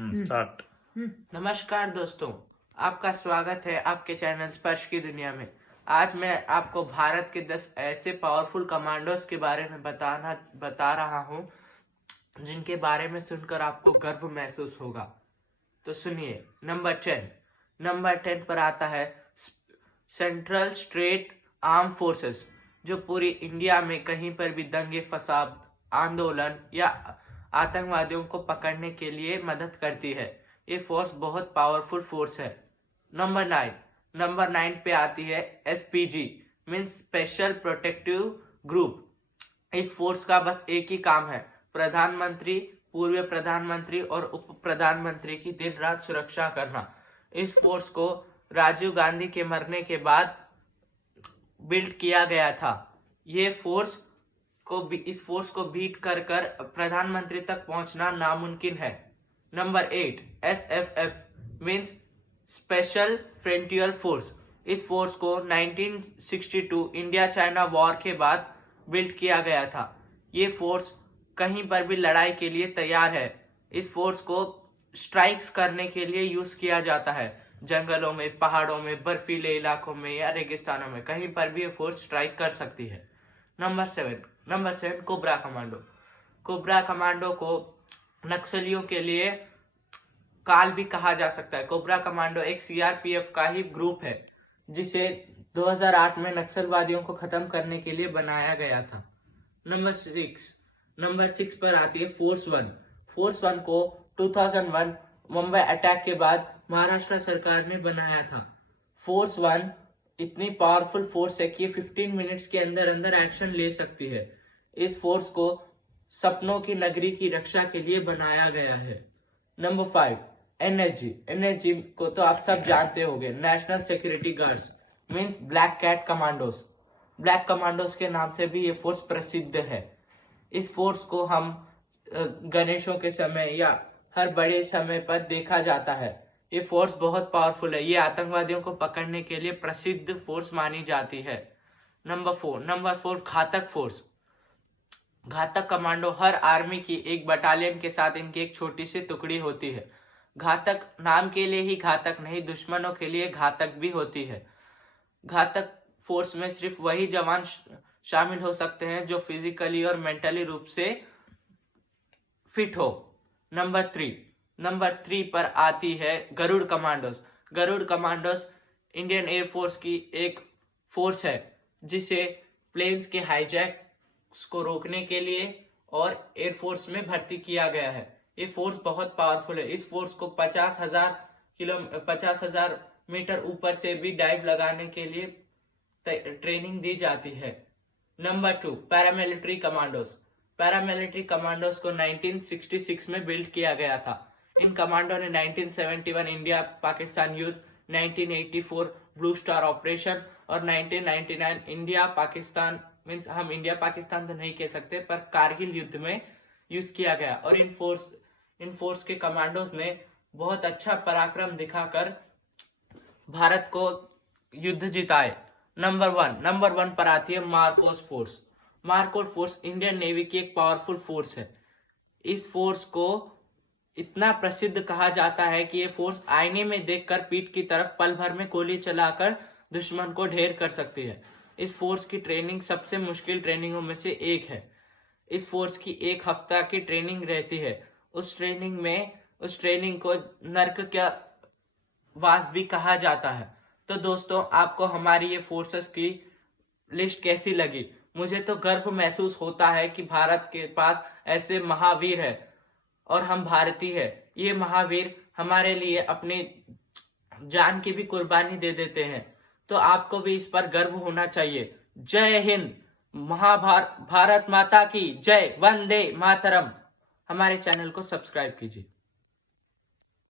Start. नमस्कार दोस्तों, आपका स्वागत है आपके चैनल स्पर्श की दुनिया में। आज मैं आपको भारत के 10 ऐसे पावरफुल कमांडोज के बारे में बता रहा हूँ जिनके बारे में सुनकर आपको गर्व महसूस होगा। तो सुनिए। नंबर 10 पर आता है सेंट्रल स्टेट आर्म फोर्सेस, जो पूरी इंडिया में कहीं पर भी दंगे फसाद, आंदोलन या आतंकवादियों को पकड़ने के लिए मदद करती है। ये फोर्स बहुत पावरफुल फोर्स है। नंबर 9 पे आती है SPG, means special protective group. इस फोर्स का बस एक ही काम है, प्रधानमंत्री, पूर्व प्रधानमंत्री और उप प्रधानमंत्री की दिन रात सुरक्षा करना। इस फोर्स को राजीव गांधी के मरने के बाद बिल्ड किया गया था। इस फोर्स को बीट कर प्रधानमंत्री तक पहुंचना नामुमकिन है। Number 8 SFF, means special frontier force. इस फोर्स को 1962 इंडिया चाइना वॉर के बाद बिल्ड किया गया था। ये फोर्स कहीं पर भी लड़ाई के लिए तैयार है। इस फोर्स को स्ट्राइक्स करने के लिए यूज किया जाता है। जंगलों में, पहाड़ों में, बर्फीले इलाकों में या रेगिस्तानों में, कहीं पर भी ये फोर्स स्ट्राइक कर सकती है। Number 7 cobra commando. Cobra commando को नक्सलियों के लिए काल भी कहा जा सकता है। कोबरा कमांडो एक सीआरपीएफ का ही ग्रुप है, जिसे 2008 में नक्सलवादियों को खत्म करने के लिए बनाया गया था। नंबर 6 पर आती है फोर्स वन को 2001 मुंबई अटैक के बाद महाराष्ट्र सरकार ने बनाया था। फोर्स वन इतनी पावरफुल फोर्स है कि 15 मिनट्स के अंदर अंदर एक्शन ले सकती है। इस फोर्स को सपनों की नगरी की रक्षा के लिए बनाया गया है। नंबर 5 एनएसजी को तो आप सब जानते होंगे, national security guards, means black cat commandos. Black commandos के नाम से भी ये फोर्स प्रसिद्ध है। इस फोर्स को हम गणेशों के समय या हर बड़े समय पर देखा जाता है। ये फोर्स बहुत पावरफुल है। ये आतंकवादियों को पकड़ने के लिए प्रसिद्ध फोर्स मानी जाती है। नंबर 4 घातक फोर्स। घातक कमांडो हर आर्मी की एक बटालियन के साथ इनकी एक छोटी सी टुकड़ी होती है। घातक नाम के लिए ही घातक नहीं, दुश्मनों के लिए घातक भी होती है। घातक फोर्स में सिर्फ वही जवान शामिल हो सकते हैं जो फिजिकली और मेंटली रूप से फिट हो। नंबर 3 पर आती है Garud commandos. Garud commandos Indian air force की एक फोर्स है, जिसे प्लेन्स के हाईजैक को रोकने के लिए और एयरफोर्स में भर्ती किया गया है। ये फोर्स बहुत पावरफुल है। इस फोर्स को 50,000 मीटर ऊपर से भी डाइव लगाने के लिए ट्रेनिंग दी जाती है। Number 2 paramilitary commandos. Paramilitary commandos को 1966 में बिल्ड किया गया था। इन कमांडो ने 1971 इंडिया पाकिस्तान युद्ध, 1984 ब्लू स्टार ऑपरेशन और 1999 इंडिया पाकिस्तान, मीन्स हम इंडिया पाकिस्तान तो नहीं कह सकते, पर कारगिल युद्ध में यूज किया गया। और इन फोर्स के कमांडोज ने बहुत अच्छा पराक्रम दिखाकर भारत को युद्ध जिताए। नंबर 1 पर आती है Marcos force. Marcos force Indian navy की एक पावरफुल फोर्स है। इस फोर्स को इतना प्रसिद्ध कहा जाता है कि ये फोर्स आईने में देखकर पीठ की तरफ पल भर में गोली चलाकर दुश्मन को ढेर कर सकती है। इस फोर्स की ट्रेनिंग सबसे मुश्किल ट्रेनिंगों में से एक है। इस फोर्स की 1 हफ्ता की ट्रेनिंग रहती है। उस ट्रेनिंग को नर्क का वास भी कहा जाता है। तो दोस्तों, आपको हमारी ये फोर्सेस की लिस्ट कैसी लगी? मुझे तो गर्व महसूस होता है कि भारत के पास ऐसे महावीर है और हम भारतीय है। ये महावीर हमारे लिए अपनी जान की भी कुर्बानी दे देते हैं। तो आपको भी इस पर गर्व होना चाहिए। जय हिंद, भारत माता की जय, वंदे मातरम। हमारे चैनल को सब्सक्राइब कीजिए।